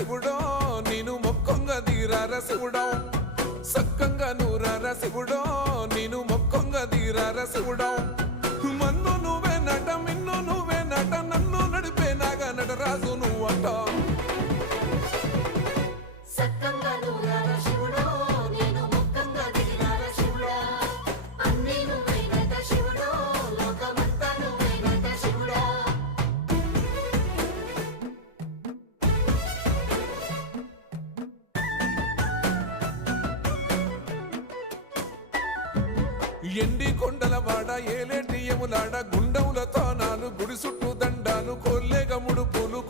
శివుడో నేను మొక్కంగా తీరార శివుడో సక్కంగా నూరార శివుడో నేను మొక్కంగా తీరార శివుడో మన్ను నువ్వే నట మిన్ను నువ్వే నట నన్ను నడిపే నాగా నటరాజు నువ్వట ఎండి కొండల వాడ ఏలేటి యములాడ గుండములతో నాలు గుడి చుట్టూ దండాలు కోల్లేగముడు పూలు